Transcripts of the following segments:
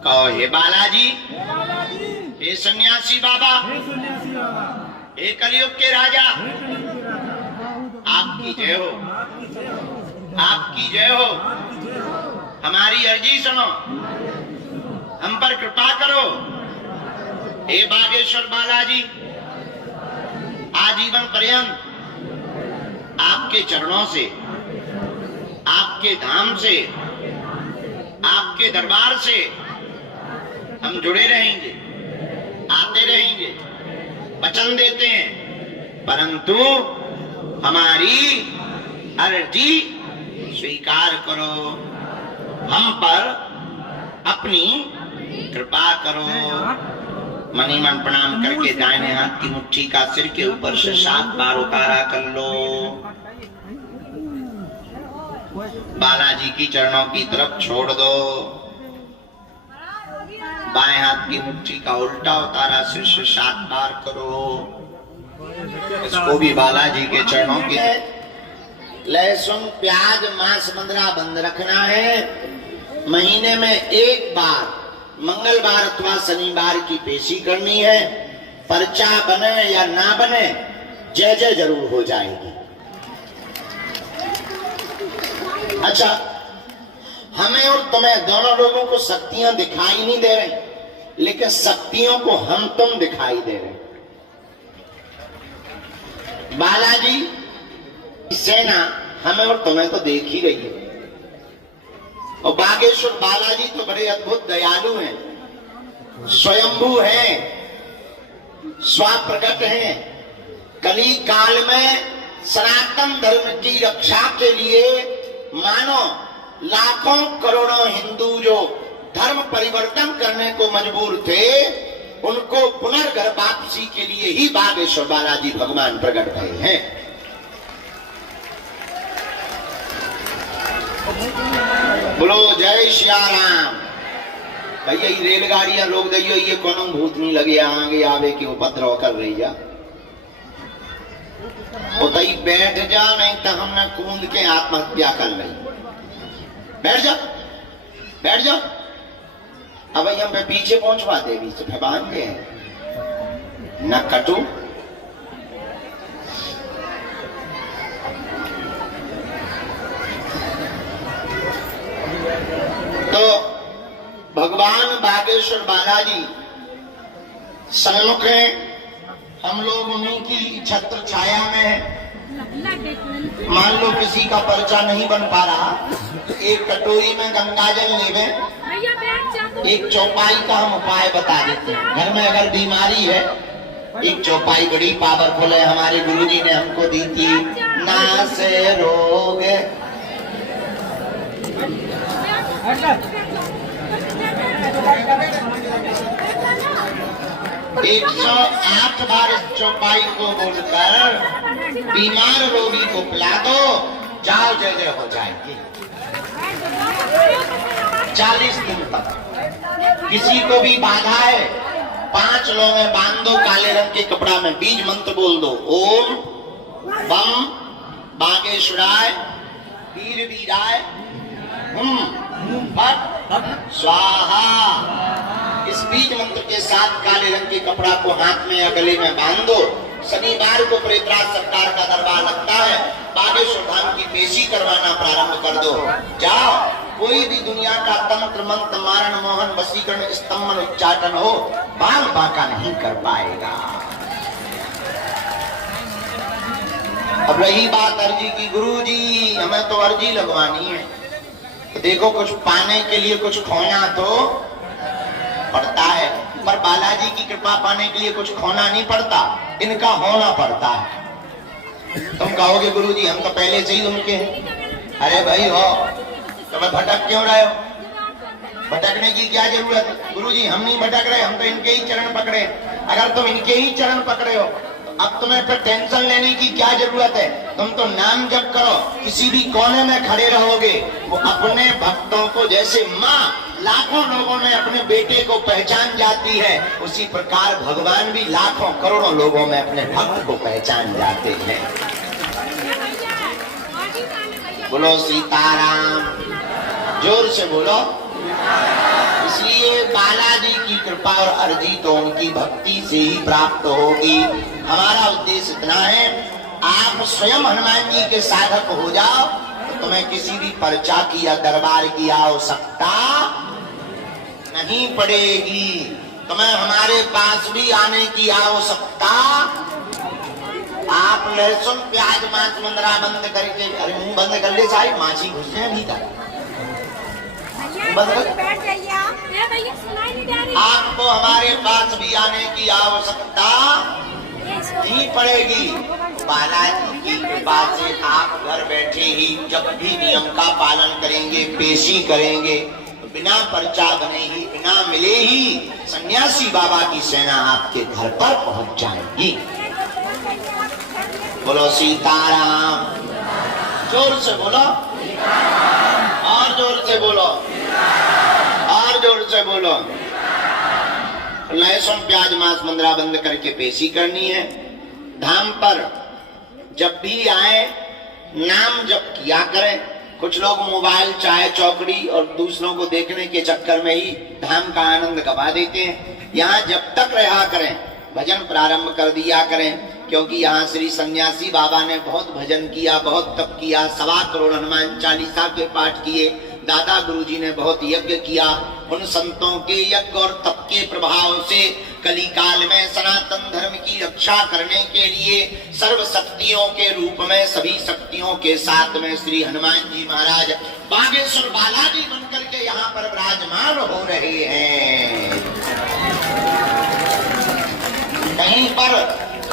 कहो हे बालाजी, हे सन्यासी बाबा, हे कलयुग के राजा, आपकी जय हो, आपकी जय हो। हमारी अर्जी सुनो, हम पर कृपा करो। हे बागेश्वर बालाजी, आजीवन पर्यंत आपके चरणों से, आपके धाम से, आपके दरबार से हम जुड़े रहेंगे, आते रहेंगे, वचन देते हैं, परंतु हमारी अर्जी स्वीकार करो, हम पर अपनी कृपा करो। मनी मन प्रणाम करके दाहिने हाथ की मुट्ठी का सिर के ऊपर से 7 बार उतारा कर लो। बालाजी की चरणों की तरफ छोड़ दो। बाएं हाथ की मुट्ठी का उल्टा उतारा सिर से 7 बार करो। इसको भी बालाजी के चरणों की। लहसुन प्याज मांस मंदरा बंद रखना है। महीने में एक बार मंगलवार अथवा शनिवार की पेशी करनी है। पर्चा बने या ना बने, जय जय जरूर हो जाएगी। अच्छा, हमें और तुम्हें दोनों लोगों को शक्तियां दिखाई नहीं दे रही, लेकिन शक्तियों को हम तुम दिखाई दे रहे। बालाजी सेना हमें और तुम्हें तो देख ही रही है। और बागेश्वर बालाजी तो बड़े अद्भुत दयालु हैं, स्वयंभू हैं, स्वाप्रकट हैं। कली काल में सनातन धर्म की रक्षा के लिए मानो लाखों करोड़ों हिंदू जो धर्म परिवर्तन करने को मजबूर थे, उनको पुनर्घर वापसी के लिए ही बागेश्वर बालाजी भगवान प्रकट भए हैं। बोलो जय श्री राम। भैया ये रेलगाड़ियां रोक दियो, ये कोनो भूत नहीं लगे आगे आवे के उपद्रव कर रही जा। उतई बैठ जा, नहीं तो हमने कूद के आत्महत्या कर ली। बैठ जा, बैठ जा। अब हम पे पीछे पहुंचवा दे, बीच भगवान के न कटू। तो भगवान बागेश्वर बालाजी सन्मुख हैं। हम लोग उन्हीं की छत्र छाया में हैं। मान लो किसी का पर्चा नहीं बन पा रहा, तो एक कटोरी में गंगाजल लेवे, एक चौपाई का हम उपाय बता देते हैं। घर में अगर बीमारी है, एक चौपाई बड़ी पावरफुल है, हमारे गुरुजी ने हमको दी थी। ना से रोग 108 बार इस चौपाई को बोलकर बीमार रोगी को पिला दो, जाओ जय जय हो जाएगी। 40 दिन तक किसी को भी बाधा है, 5 लोग में बांध दो, काले रंग के कपड़ा में बीज मंत्र बोल दो। ओम बम बागेश्वराय वीर वीराय फट स्वाहा। इस बीज मंत्र के साथ काले रंग के कपड़ा को हाथ में या गले में बांध दो। शनिवार को प्रेतराज सरकार का दरबार लगता है, बागेश्वर धाम की पेशी करवाना प्रारंभ कर दो। जाओ, कोई भी दुनिया का तंत्र मंत्र मारण मोहन वशीकरण स्तंभन उच्चाटन हो, बाल बाका नहीं कर पाएगा। अब रही बात अर्जी की, गुरुजी हमें तो अर्जी लगवानी है, तो देखो कुछ पाने के लिए कुछ खोना तो पड़ता है, पर बालाजी की कृपा पाने के लिए कुछ खोना नहीं पड़ता, इनका होना पड़ता है। तुम कहोगे गुरुजी हम तो पहले से ही उनके हैं। अरे भाई हो, तुम्हें भटक क्यों रहे हो? भटकने की क्या जरूरत है? गुरुजी हम नहीं भटक रहे, हम तो इनके ही चरण पकड़े। अगर तुम इनके ही चरण पकड़े हो, अब तुम्हें फिर टेंशन लेने की क्या जरूरत है? तुम तो नाम जप करो, किसी भी कोने में खड़े रहोगे, वो अपने भक्तों को जैसे माँ लाखों लोगों में अपने बेटे को पहचान जाती है, उसी प्रकार भगवान भी लाखों करोड़ों लोगों में अपने भक्त को पहचान जाते हैं। बोलो सीताराम, जोर से बोलो। इसलिए कृपा और अर्जी तो उनकी भक्ति से ही प्राप्त होगी। हमारा उद्देश्य इतना है, आप स्वयं हनुमान जी के साधक हो जाओ तो तुम्हें किसी भी पर्चा की या दरबार की आवश्यकता नहीं पड़ेगी। तुम्हें हमारे पास भी आने की आवश्यकता, आप लहसुन प्याज मांस मंदरा बंद करके, अरे मुंह बंद कर ले साहब, माछी घुस जाए भीतर, बैठ जाइए आप। भैया सुनाई नहीं दे रही। आपको हमारे पास भी आने की आवश्यकता नहीं पड़ेगी। बालाजी की कृपा से आप घर बैठे ही जब भी नियम का पालन करेंगे, पेशी करेंगे, बिना पर्चा बने ही, बिना मिले ही सन्यासी बाबा की सेना आपके घर पर पहुंच जाएगी। बोलो सीताराम, जोर से बोलो, और जोर से बोलो, और जोर से बोलो। लहसुन प्याज मांस मंदरा बंद करके पेशी करनी है। धाम पर जब भी आए नाम जप किया करें। कुछ लोग मोबाइल, चाय, चौकड़ी और दूसरों को देखने के चक्कर में ही धाम का आनंद गवा देते हैं। यहाँ जब तक रहा करें, भजन प्रारंभ कर दिया करें, क्योंकि यहाँ श्री सन्यासी बाबा ने बहुत भजन किया, बहुत तप किया, 1.25 करोड़ हनुमान चालीसा के पाठ किए। दादा गुरुजी ने बहुत यज्ञ किया। उन संतों के यज्ञ और तप के प्रभाव से कली काल में सनातन धर्म की रक्षा करने के लिए सर्व शक्तियों के रूप में, सभी शक्तियों के साथ में श्री हनुमान जी महाराज बागेश्वर बालाजी बनकर के यहाँ पर विराजमान हो रहे हैं। कहीं पर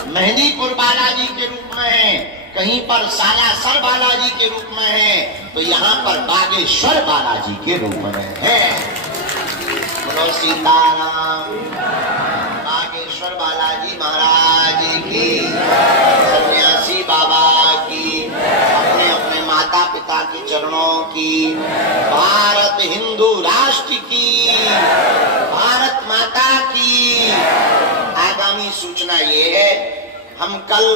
मेहंदीपुर बालाजी के रूप में है, कहीं पर सालासर बालाजी के रूप में है, तो यहाँ पर बागेश्वर बालाजी के रूप में है। बोलो सीताराम, बागेश्वर बालाजी महाराज की, सन्यासी बाबा की, अपने अपने माता पिता के चरणों की, भारत हिंदू राष्ट्र की, भारत माता की। आगामी सूचना ये है, हम कल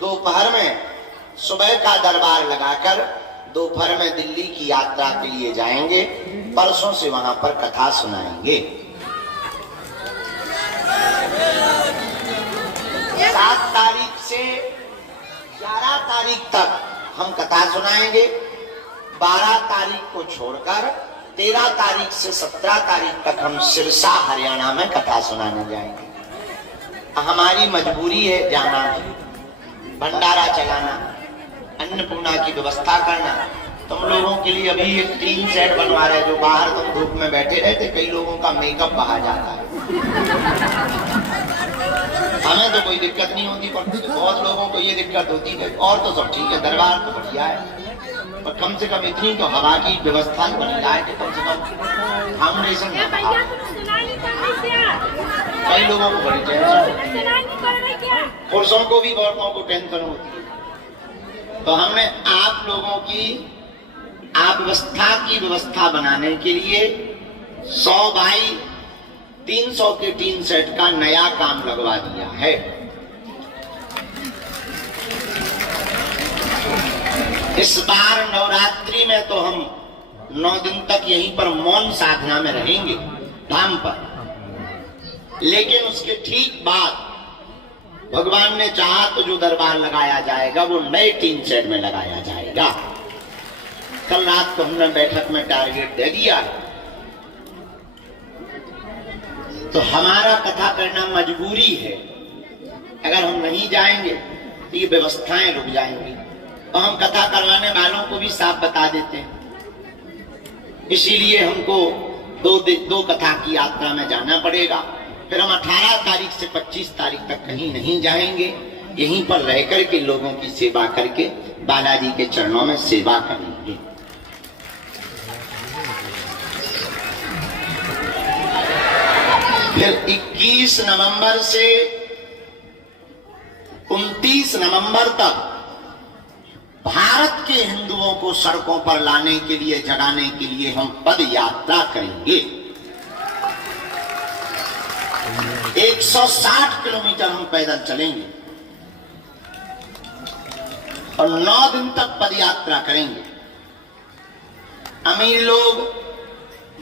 दोपहर में सुबह का दरबार लगाकर दोपहर में दिल्ली की यात्रा के लिए जाएंगे। परसों से वहां पर कथा सुनाएंगे। 7 तारीख से 11 तारीख तक हम कथा सुनाएंगे। 12 तारीख को छोड़कर 13 तारीख से 17 तारीख तक हम सिरसा हरियाणा में कथा सुनाने जाएंगे। हमारी मजबूरी है जाना, भंडारा चलाना, अन्नपूर्णा की व्यवस्था करना। तुम लोगों के लिए अभी एक टीन सेट बनवा रहे, जो बाहर तुम धूप में बैठे रहते, कई लोगों का मेकअप बहा जाता है। हमें तो कोई दिक्कत नहीं होती, पर बहुत लोगों को ये दिक्कत होती है। और तो सब ठीक है, दरबार तो बढ़िया है, पर कम से कम इतनी तो हवा की व्यवस्था बन जाए कि कम से कम फाउंडेशन। कई लोगों को बड़ी टेंशन, पुरुषों को भी औरतों को टेंशन होती है। तो हमने आप लोगों की व्यवस्था बनाने के लिए 100 बाई 300 के टीन सेट का नया काम लगवा दिया है। इस बार नवरात्रि में तो हम 9 दिन तक यहीं पर मौन साधना में रहेंगे धाम पर, लेकिन उसके ठीक बाद भगवान ने चाहा तो जो दरबार लगाया जाएगा वो नए टीन सेट में लगाया जाएगा। कल रात को हमने बैठक में टारगेट दे दिया, तो हमारा कथा करना मजबूरी है। अगर हम नहीं जाएंगे तो ये व्यवस्थाएं रुक जाएंगी, और हम कथा करवाने वालों को भी साफ बता देते हैं। इसीलिए हमको दो कथा की यात्रा में जाना पड़ेगा। फिर हम 18 तारीख से 25 तारीख तक कहीं नहीं जाएंगे, यहीं पर रहकर के लोगों की सेवा करके बालाजी के चरणों में सेवा करेंगे। फिर 21 नवंबर से 29 नवंबर तक भारत के हिंदुओं को सड़कों पर लाने के लिए, जगाने के लिए हम पद यात्रा करेंगे। 160 किलोमीटर हम पैदल चलेंगे और 9 दिन तक पद यात्रा करेंगे। अमीर लोग,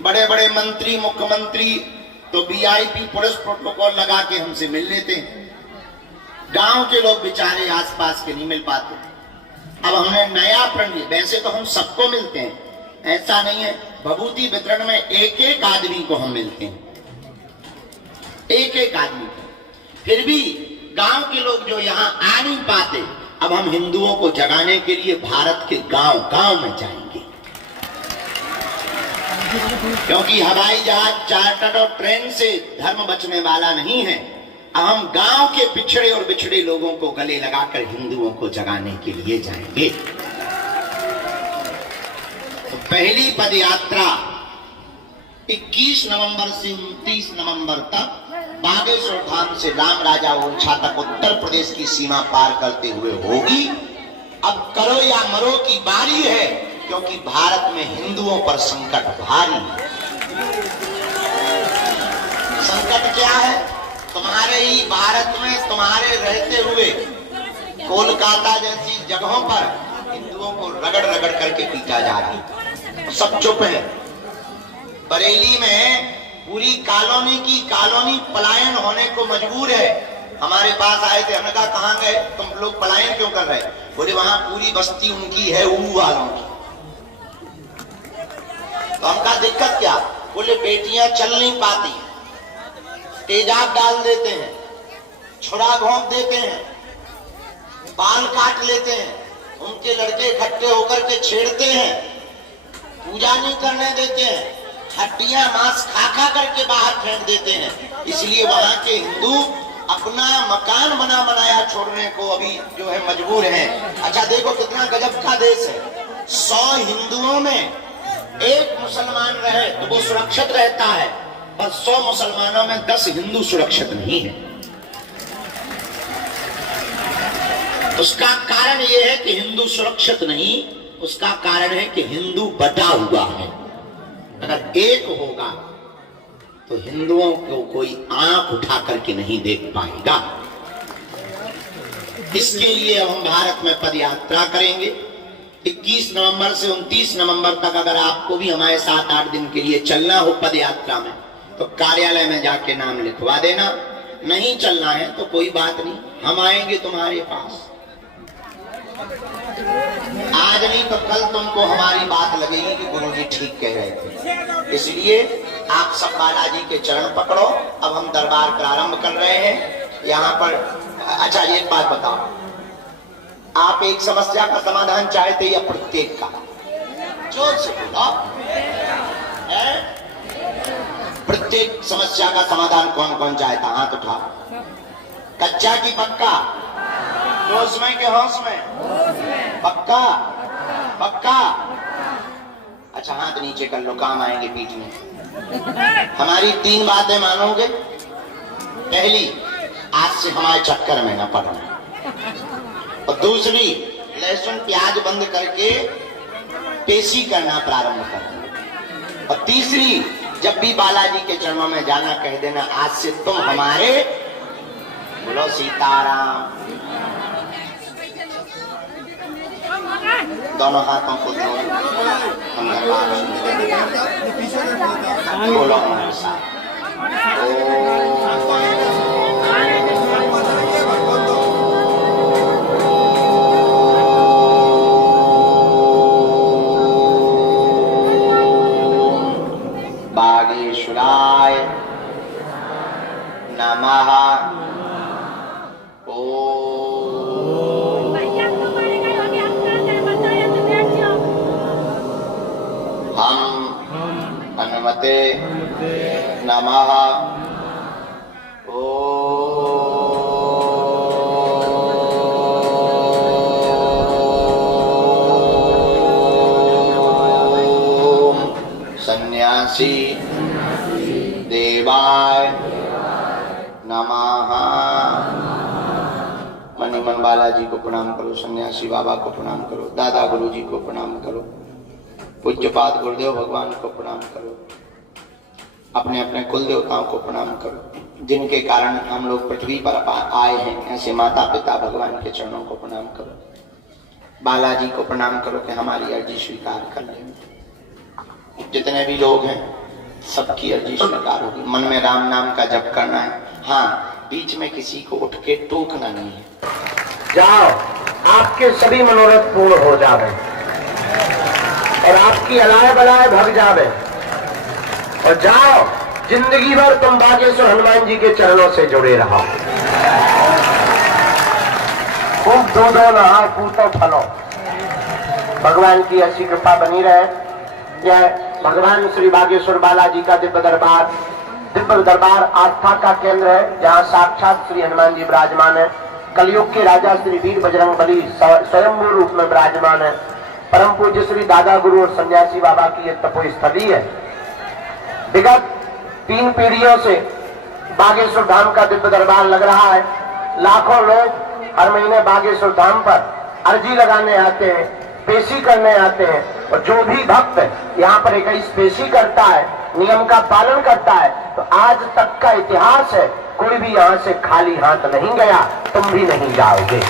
बड़े बड़े मंत्री, मुख्यमंत्री तो वीआईपी पुलिस प्रोटोकॉल लगा के हमसे मिल लेते हैं। गांव के लोग बेचारे आसपास के नहीं मिल पाते। अब हमने नया प्रण लिया, वैसे तो हम सबको मिलते हैं, ऐसा नहीं है। भभूति वितरण में एक एक आदमी को हम मिलते हैं, एक एक आदमी को। फिर भी गांव के लोग जो यहाँ आ नहीं पाते, अब हम हिंदुओं को जगाने के लिए भारत के गांव गांव में जाएंगे, क्योंकि हवाई जहाज, चार्टर्ड और ट्रेन से धर्म बचने वाला नहीं है। अब हम गांव के पिछड़े और बिछड़े लोगों को गले लगाकर हिंदुओं को जगाने के लिए जाएंगे। तो पहली पद यात्रा 21 नवंबर से 29 नवंबर तक बागेश्वर धाम से राम राजा ओरछा तक उत्तर प्रदेश की सीमा पार करते हुए होगी। अब करो या मरो की बारी है, क्योंकि भारत में हिंदुओं पर संकट भारी है। संकट क्या है? तुम्हारे ही भारत में तुम्हारे रहते हुए कोलकाता जैसी जगहों पर हिंदुओं को रगड़ रगड़ करके पीटा जा रहा है, सब चुप है। बरेली में पूरी कॉलोनी पलायन होने को मजबूर है। हमारे पास आए थे, हमने कहा कहां गए तुम लोग, पलायन क्यों कर रहे? बोले वहां पूरी बस्ती उनकी है, ऊ वालों की। तो हम कहा दिक्कत क्या? बोले बेटियां चल नहीं पाती, तेजाब डाल देते हैं, छुरा घोंप देते हैं, बाल काट लेते हैं, उनके लड़के इकट्ठे होकर के छेड़ते हैं, पूजा नहीं करने देते हैं, हड्डियां मांस खा खा करके बाहर फेंक देते हैं। इसलिए वहां के हिंदू अपना मकान बना बनाया छोड़ने को अभी जो है मजबूर हैं। अच्छा देखो कितना गजब का देश है। 100 हिंदुओं में एक मुसलमान रहे तो वो सुरक्षित रहता है, और 100 मुसलमानों में 10 हिंदू सुरक्षित नहीं है। उसका कारण यह है कि हिंदू सुरक्षित नहीं, उसका कारण है कि हिंदू बटा हुआ है। अगर एक होगा तो हिंदुओं को कोई आंख उठा करके नहीं देख पाएगा। इसके लिए हम भारत में पद यात्रा करेंगे 21 नवंबर से 29 नवंबर तक। अगर आपको भी हमारे 7-8 दिन के लिए चलना हो पद यात्रा में, तो कार्यालय में जाके नाम लिखवा देना। नहीं चलना है तो कोई बात नहीं, हम आएंगे तुम्हारे पास। आज नहीं तो कल तुमको हमारी बात लगेगी कि गुरुजी ठीक कह रहे थे। इसलिए आप सब बालाजी के चरण पकड़ो। अब हम दरबार प्रारंभ कर रहे हैं यहाँ पर। अच्छा एक बात बताओ, आप एक समस्या का समाधान चाहते या प्रत्येक का? जोर से बोलो। प्रत्येक समस्या का समाधान कौन कौन चाहता? हाथ उठाओ। कच्चा की पक्का? होश में के होश में? पक्का पक्का। अच्छा हाथ नीचे कर लो, काम आएंगे पीठ में। हमारी 3 बातें मानोगे? पहली, आज से हमारे चक्कर में न पड़ना। और दूसरी, लहसुन प्याज बंद करके पेशी करना प्रारंभ करना। और तीसरी, जब भी बालाजी के चरणों में जाना कह देना आज से तुम हमारे। बोलो सीताराम। दोनों हाथों को बोलो हमारे साथ। बागेश्वराय नमः। हनुमते नमः। ओम सन्यासी देवाय नमः। मणिमन बालाजी को प्रणाम करो, सन्यासी बाबा को प्रणाम करो, दादा गुरुजी को प्रणाम करो, पूज्यपाद गुरुदेव भगवान को प्रणाम करो, अपने अपने कुल देवताओं को प्रणाम करो, जिनके कारण हम लोग पृथ्वी पर आए हैं। ऐसे माता पिता भगवान के चरणों को प्रणाम करो, बालाजी को प्रणाम करो कि हमारी अर्जी स्वीकार कर लें। जितने भी लोग हैं सबकी अर्जी स्वीकार होगी। मन में राम नाम का जप करना है। हाँ, बीच में किसी को उठ के टोकना नहीं है। जाओ, आपके सभी मनोरथ पूर्ण हो जावे और आपकी अलाय बलाय भग जावे। और जाओ, जिंदगी भर तुम बागेश्वर हनुमान जी के चरणों से जुड़े रहो। खूब दूधो नहाओ, पूतो फलो। भगवान की ऐसी कृपा बनी रहे। यह भगवान श्री बागेश्वर बालाजी का दिव्य दरबार आस्था का केंद्र है, जहाँ साक्षात श्री हनुमान जी विराजमान है। कलयुग के राजा श्री वीर बजरंग बली स्वयं रूप में विराजमान है। परम पूज्य श्री दादा गुरु और सन्यासी बाबा की यह तपोस्थली है। विगत 3 पीढ़ियों से बागेश्वर धाम का दिव्य दरबार लग रहा है। लाखों लोग हर महीने बागेश्वर धाम पर अर्जी लगाने आते हैं, पेशी करने आते हैं। और जो भी भक्त यहाँ पर 21 पेशी करता है, नियम का पालन करता है, तो आज तक का इतिहास है, कोई भी यहाँ से खाली हाथ नहीं गया। तुम भी नहीं जाओगे।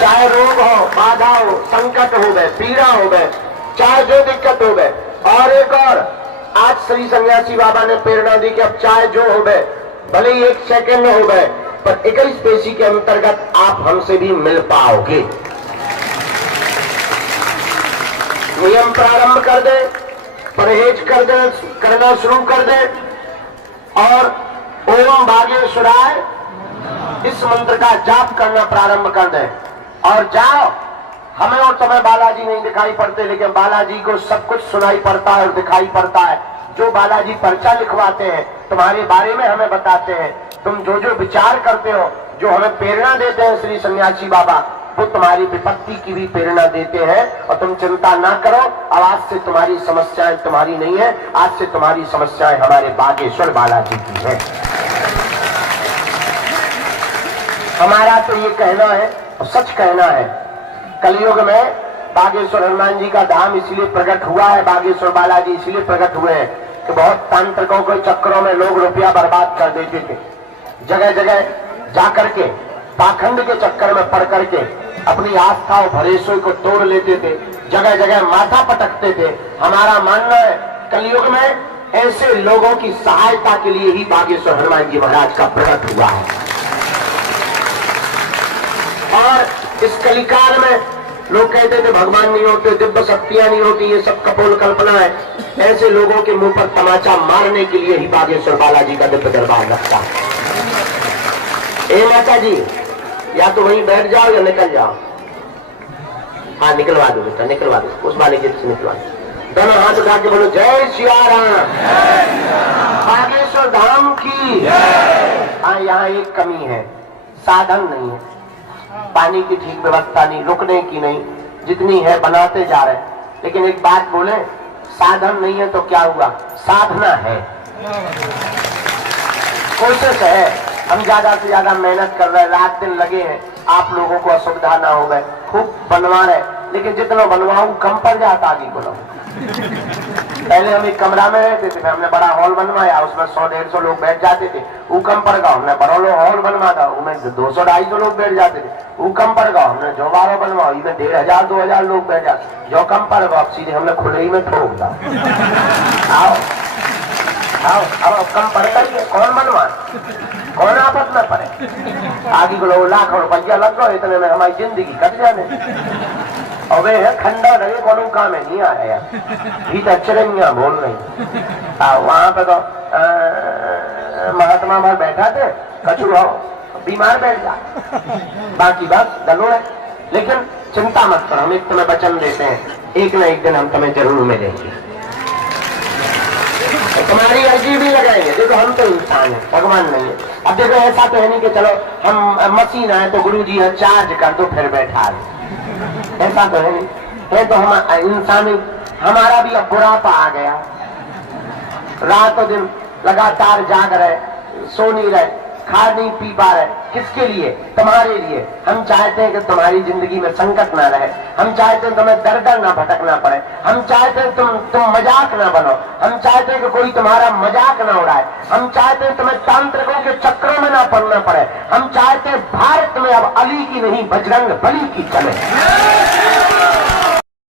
चाहे रोग हो, बाधा हो, संकट हो गए, पीड़ा हो गए, चाहे जो दिक्कत हो गए। और एक और, आज श्री सन्यासी बाबा ने प्रेरणा दी कि अब चाहे जो हो गए, भले ही 1 सेकंड हो गए, पर 21 पेशी के अंतर्गत आप हमसे भी मिल पाओगे। नियम प्रारंभ कर दे, परहेज कर दे, करना शुरू कर दे और ओम बागेश्वराय इस मंत्र का जाप करना प्रारंभ कर दे। और जाओ, हमें और तुम्हें बालाजी नहीं दिखाई पड़ते, लेकिन बालाजी को सब कुछ सुनाई पड़ता है और दिखाई पड़ता है। जो बालाजी पर्चा लिखवाते हैं, तुम्हारे बारे में हमें बताते हैं। तुम जो जो विचार करते हो, जो हमें प्रेरणा देते हैं श्री सन्यासी बाबा, वो तुम्हारी विपत्ति की भी प्रेरणा देते हैं। और तुम चिंता ना करो, अब आज से तुम्हारी समस्याएं तुम्हारी नहीं है, आज से तुम्हारी समस्याएं हमारे बागेश्वर बालाजी की है। हमारा तो ये कहना है और सच कहना है, कलयुग में बागेश्वर हनुमान जी का धाम इसलिए प्रकट हुआ है, बागेश्वर बालाजी इसलिए प्रकट हुए हैं कि बहुत तांत्रिकों के चक्करों में लोग रुपया बर्बाद कर देते थे। जगह जगह जाकर के पाखंड के चक्कर में पड़ करके अपनी आस्था और भरोसे को तोड़ लेते थे, जगह जगह माथा पटकते थे। हमारा मानना है कलयुग में ऐसे लोगों की सहायता के लिए ही बागेश्वर हनुमान जी महाराज का प्रकट हुआ है। और इस कलिकाल में लोग कहते थे भगवान नहीं होते, दिव्य शक्तियां नहीं होती, ये सब कपोल कल्पना है। ऐसे लोगों के मुंह पर तमाचा मारने के लिए ही बागेश्वर बालाजी का दिव्य दरबार लगता है। ए माता जी, या तो वहीं बैठ जाओ या निकल जाओ। हाँ, निकलवा दो बेटा, निकलवा दो, उस वाले गेट से निकलवा दो। दोनों हाथ उठा के बोलो जय सिया राम, बागेश्वर धाम की। हाँ, यहाँ एक कमी है, साधन नहीं है, पानी की ठीक व्यवस्था नहीं, रुकने की नहीं, जितनी है बनाते जा रहे। लेकिन एक बात बोले, साधन नहीं है तो क्या हुआ, साधना है, कोशिश है। हम ज्यादा से ज्यादा मेहनत कर रहे हैं, रात दिन लगे हैं, आप लोगों को असुविधा ना हो गए, खूब बनवा रहे, लेकिन जितना बनवाऊं कम पड़ जाता आगे को। पहले हम एक कमरा में रहते थे, हमने बड़ा हॉल बनवाया, उसमें 100-150 लोग बैठ जाते थे। वो कम पड़ गया, हमने बड़ा हॉल बनवा था, उसमें 200-250 लोग बैठ जाते थे। वो कम पड़ गया, हमने जो 12 बनवाओ, इसमें 1500-2000 लोग बैठ जाते। जो कम पड़ गया, सीधे हमने खुले ही में ठोक दिया। आओ आओ, अब कम पड़ेगा ही, कौन बनवा, कौन आपस में पड़े। आगे को लोग लाख रुपया लग गए, इतने में हमारी जिंदगी कट जाने। और वे है खंडा रहे कोनो काम में नहीं आया, भीतर चरनिया बोल रही। वहां पे तो महात्मा भर बैठा थे, कचरू हो बीमार बैठ जा, बाकी बस गलो है। लेकिन चिंता मत करो, हम एक तुम्हें वचन देते हैं, एक न एक दिन हम तुम्हें जरूर मिलेंगे, तो तुम्हारी अर्जी भी लगाएंगे। देखो हम तो इंसान है, भगवान नहीं है। अब देखो ऐसा तो है नहीं कि चलो हम मशीन आए तो गुरु जी चार्ज कर दो फिर बैठा दे, ऐसा तो है नहीं है। तो हम इंसान, हमारा भी अब बुढ़ापा आ गया, रात दिन लगातार जाग रहे, सो नहीं रहे, खा नहीं पी पा रहे। किसके लिए, तुम्हारे लिए। हम चाहते हैं कि तुम्हारी जिंदगी में संकट ना रहे, हम चाहते हैं तुम्हें दर दर ना भटकना पड़े, हम चाहते हैं तुम मजाक ना बनो, हम चाहते हैं कि कोई तुम्हारा मजाक ना उड़ाए, हम चाहते हैं तुम्हें तांत्रिकों के चक्रों में ना पड़ना पड़े, हम चाहते हैं भारत में अब अली की नहीं बजरंग बली की चले।